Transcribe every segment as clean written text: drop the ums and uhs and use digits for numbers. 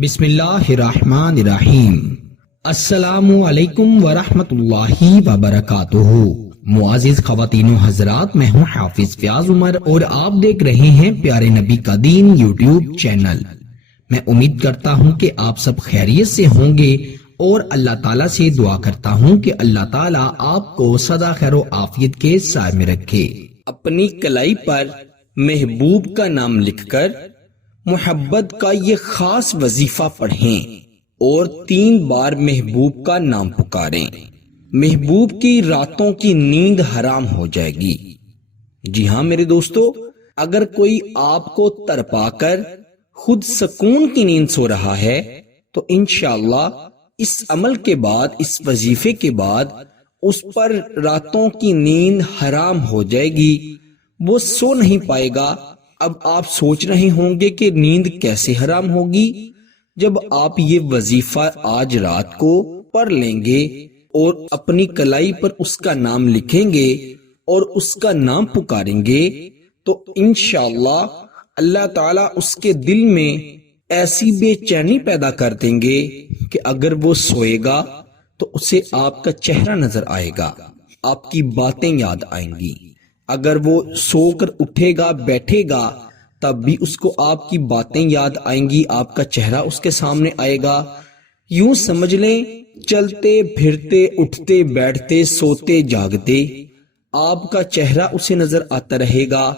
بسم اللہ الرحمن الرحیم۔ السلام علیکم ورحمۃ اللہ وبرکاتہ۔ معزز خواتین و حضرات، میں ہوں حافظ فیاض عمر اور آپ دیکھ رہے ہیں پیارے نبی کا دین یوٹیوب چینل۔ میں امید کرتا ہوں کہ آپ سب خیریت سے ہوں گے اور اللہ تعالیٰ سے دعا کرتا ہوں کہ اللہ تعالیٰ آپ کو سدا خیر و عافیت کے سائے میں رکھے۔ اپنی کلائی پر محبوب کا نام لکھ کر محبت کا یہ خاص وظیفہ پڑھیں اور 3 بار محبوب کا نام پکاریں۔ محبوب کی راتوں کی نیند حرام ہو جائے گی۔ جی ہاں میرے دوستو، اگر کوئی آپ کو تڑپا کر خود سکون کی نیند سو رہا ہے تو انشاءاللہ اس عمل کے بعد، اس وظیفے کے بعد اس پر راتوں کی نیند حرام ہو جائے گی، وہ سو نہیں پائے گا۔ اب آپ سوچ رہے ہوں گے کہ نیند کیسے حرام ہوگی؟ جب آپ یہ وظیفہ آج رات کو پڑھ لیں گے اور اپنی کلائی پر اس کا نام لکھیں گے اور اس کا نام پکاریں گے تو انشاءاللہ اللہ تعالیٰ اس کے دل میں ایسی بے چینی پیدا کر دیں گے کہ اگر وہ سوئے گا تو اسے آپ کا چہرہ نظر آئے گا، آپ کی باتیں یاد آئیں گی۔ اگر وہ سو کر اٹھے گا، بیٹھے گا، تب بھی اس کو آپ کی باتیں یاد آئیں گی، آپ کا چہرہ اس کے سامنے آئے گا۔ یوں سمجھ لیں، چلتے پھرتے، اٹھتے بیٹھتے، سوتے جاگتے آپ کا چہرہ اسے نظر آتا رہے گا۔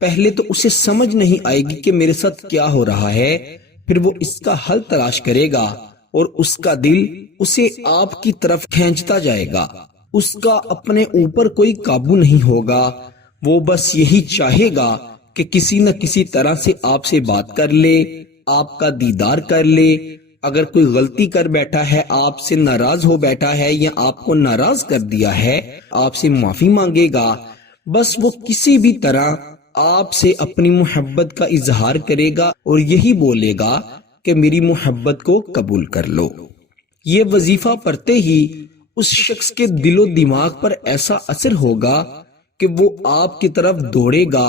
پہلے تو اسے سمجھ نہیں آئے گی کہ میرے ساتھ کیا ہو رہا ہے، پھر وہ اس کا حل تلاش کرے گا اور اس کا دل اسے آپ کی طرف کھینچتا جائے گا۔ اس کا اپنے اوپر کوئی قابو نہیں ہوگا، وہ بس یہی چاہے گا کہ کسی نہ کسی طرح سے آپ سے بات کر لے، آپ کا دیدار کر لے۔ اگر کوئی غلطی کر بیٹھا ہے، آپ سے ناراض ہو بیٹھا ہے یا آپ کو ناراض کر دیا ہے، آپ سے معافی مانگے گا۔ بس وہ کسی بھی طرح آپ سے اپنی محبت کا اظہار کرے گا اور یہی بولے گا کہ میری محبت کو قبول کر لو۔ یہ وظیفہ پڑھتے ہی اس شخص کے دل و دماغ پر ایسا اثر ہوگا کہ وہ آپ کی طرف دوڑے گا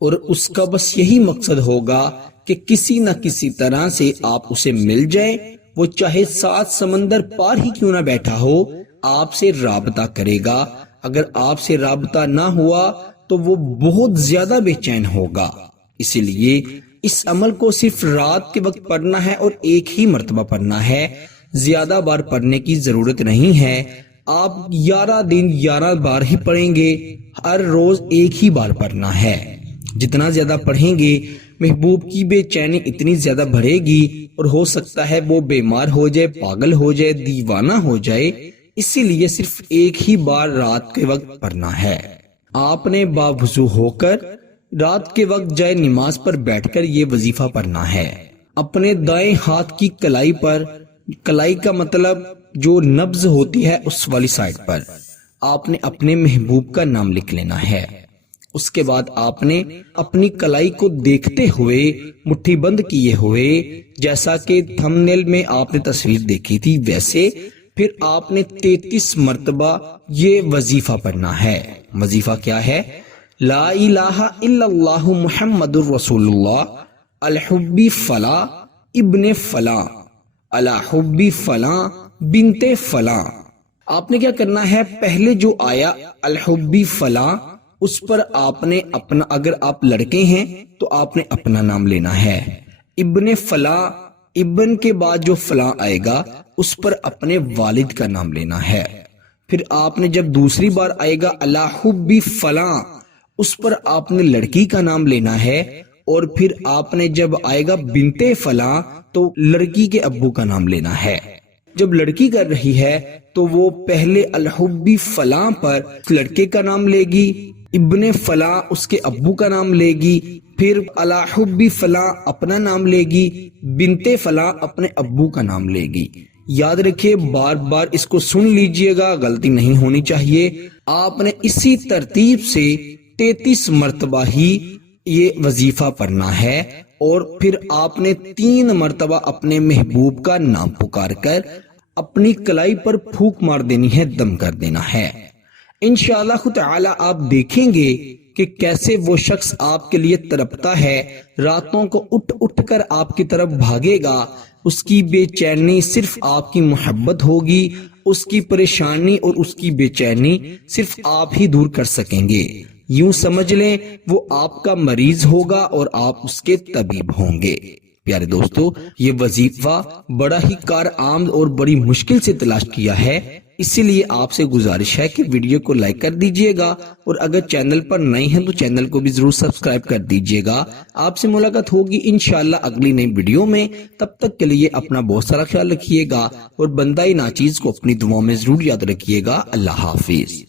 اور اس کا بس یہی مقصد ہوگا کہ کسی نہ کسی طرح سے آپ اسے مل جائیں، وہ چاہے 7 سمندر پار ہی کیوں نہ بیٹھا ہو، آپ سے رابطہ کرے گا۔ اگر آپ سے رابطہ نہ ہوا تو وہ بہت زیادہ بے چین ہوگا۔ اسی لیے اس عمل کو صرف رات کے وقت پڑھنا ہے اور ایک ہی مرتبہ پڑھنا ہے، زیادہ بار پڑھنے کی ضرورت نہیں ہے۔ آپ 11 دن 11 بار ہی پڑھیں گے، ہر روز ایک ہی بار پڑھنا ہے۔ جتنا زیادہ پڑھیں گے محبوب کی بے چینی اتنی زیادہ بڑھے گی اور ہو سکتا ہے وہ بیمار ہو جائے، پاگل ہو جائے، دیوانہ ہو جائے۔ اسی لیے صرف ایک ہی بار رات کے وقت پڑھنا ہے۔ آپ نے باوضو ہو کر رات کے وقت جائے نماز پر بیٹھ کر یہ وظیفہ پڑھنا ہے۔ اپنے دائیں ہاتھ کی کلائی پر، کلائی کا مطلب جو نبض ہوتی ہے اس والی سائڈ پر، آپ نے اپنے محبوب کا نام لکھ لینا ہے۔ اس کے بعد آپ نے اپنی کلائی کو دیکھتے ہوئے، مٹھی بند کیے ہوئے، جیسا کہ تھمبنیل میں آپ نے تصویر دیکھی تھی ویسے، پھر آپ نے 33 مرتبہ یہ وظیفہ پڑھنا ہے۔ وظیفہ کیا ہے؟ لا الہ الا اللہ محمد الرسول اللہ الحبی فلاں ابن فلاں الحبی فلاں بنت فلاں۔ آپ نے کیا کرنا ہے؟ پہلے جو آیا الحبی فلاں، اس پر آپ نے اپنا، اگر آپ لڑکے ہیں تو آپ نے اپنا نام لینا ہے۔ ابن فلاں، ابن کے بعد جو فلاں آئے گا اس پر اپنے والد کا نام لینا ہے۔ پھر آپ نے جب دوسری بار آئے گا الحبی فلاں، اس پر آپ نے لڑکی کا نام لینا ہے، اور پھر آپ نے جب آئے گا بنت فلاں تو لڑکی کے ابو کا نام لینا ہے۔ جب لڑکی کر رہی ہے تو وہ پہلے الحبی فلاں پر لڑکے کا نام لے گی، ابن فلاں اس کے ابو کا نام لے گی، پھر الحبی فلاں اپنا نام لے گی، بنت فلاں اپنے ابو کا نام لے گی۔ یاد رکھیے، بار بار اس کو سن لیجئے گا، غلطی نہیں ہونی چاہیے۔ آپ نے اسی ترتیب سے 33 مرتبہ ہی یہ وظیفہ پڑھنا ہے، اور پھر آپ نے 3 مرتبہ اپنے محبوب کا نام پکار کر اپنی کلائی پر پھونک مار دینی ہے، دم کر دینا ہے۔ انشاءاللہ تعالی آپ دیکھیں گے کہ کیسے وہ شخص آپ کے لیے تڑپتا ہے، راتوں کو اٹھ اٹھ کر آپ کی طرف بھاگے گا، اس کی بے چینی صرف آپ کی محبت ہوگی، اس کی پریشانی اور اس کی بے چینی صرف آپ ہی دور کر سکیں گے۔ یوں سمجھ لیں وہ آپ کا مریض ہوگا اور آپ اس کے طبیب ہوں گے۔ پیارے دوستو، یہ وظیفہ بڑا ہی کارآمد اور بڑی مشکل سے تلاش کیا ہے، اسی لیے آپ سے گزارش ہے کہ ویڈیو کو لائک کر دیجئے گا، اور اگر چینل پر نئے ہیں تو چینل کو بھی ضرور سبسکرائب کر دیجئے گا۔ آپ سے ملاقات ہوگی انشاءاللہ اگلی نئی ویڈیو میں، تب تک کے لیے اپنا بہت سارا خیال رکھیے گا اور بندہ ناچیز کو اپنی دعاؤں میں ضرور یاد رکھیے گا۔ اللہ حافظ۔